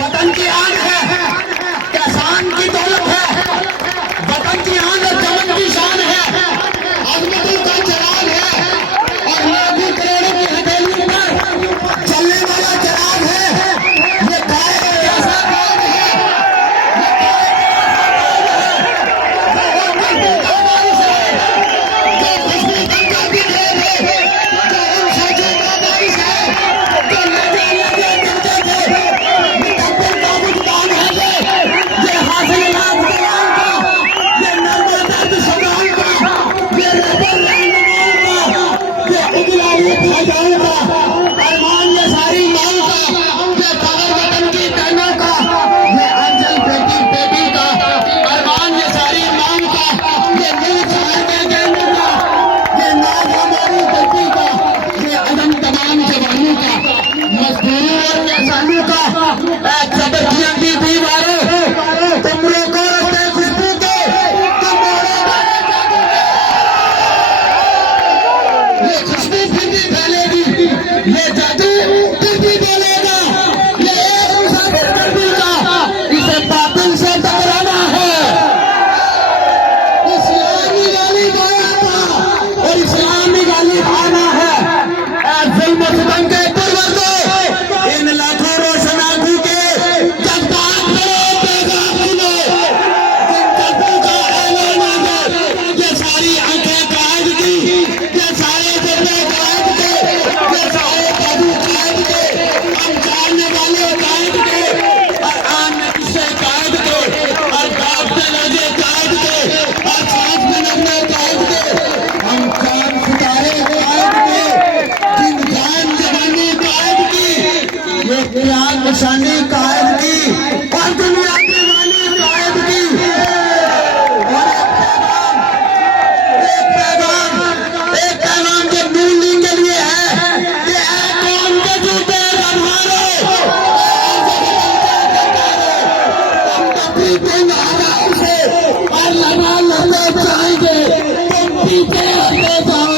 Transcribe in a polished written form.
वतन की आन है, किसान की दौलत है, वतन की आन और चमन की शान है, अजमतों का चराग है और लाखों करोड़ों की हथेलियों पर चलने वाला चराग है। ये कायद कैसा कायद है, ये खुशबू बनकर भी देव है, जो उन सोचों का बारिश है, जो लगे लगे गिरते थे, मुकब्बिल का मुजदान है ये हासिल लाभ कलाम का, ये नर्मा दर्द सदान का, ये रबर रहनुमाओं का, ये उजला रूप खजाओं का, अरमान ये सारी माओं का, ये कबर वतन की बहनों का, ये अंजल बेटी बेटी का, अरमान ये सारी माओं का, ये नूर शहर के गेंदों का, ये नाज हमारी बेटी का, ये अदम तमाम जवानों का, मजदूरों और किसानों का, जबरदस्तियों की दीवारों तुम रोको रस्ते खुशबू को, तुम मोड़ो ये खुशबू फिर भी फैलेगी, ये जादू फिर भी बोलेगा, ये एक मुसाफिर गर्मी का, इसे बातिल से टकराना है। इस्लामी गाली गाया था और इस्लामी गाली खाना है। जुल्म सितम के पुरवरदो, इन लाखों रोशन आंखों के जब बात करो पैगाम सुनो, जिन कदमों का ऐलान है, ये सारी आंखें कायद की, ये सारे जज्बे कायद के, ये सारे काबू कायद के, हम जानने वाले कायद के, और आन में किस्से कायद के, और कांपते लहजे कायद के, और सांस में नगमे कायद के, हम चांद सितारे कायद के, जिन जान जवानी कायद की, ये कियाम निशानी कायद की, और दुनिया की वाली कायद की। और एक पैगाम जो नूर लीग के लिए है कि ऐ कौम के जूते संभालो, तुम तो पीछे आराम से और लगा लगे जाएंगे, तुम पीछे हटते जाओ।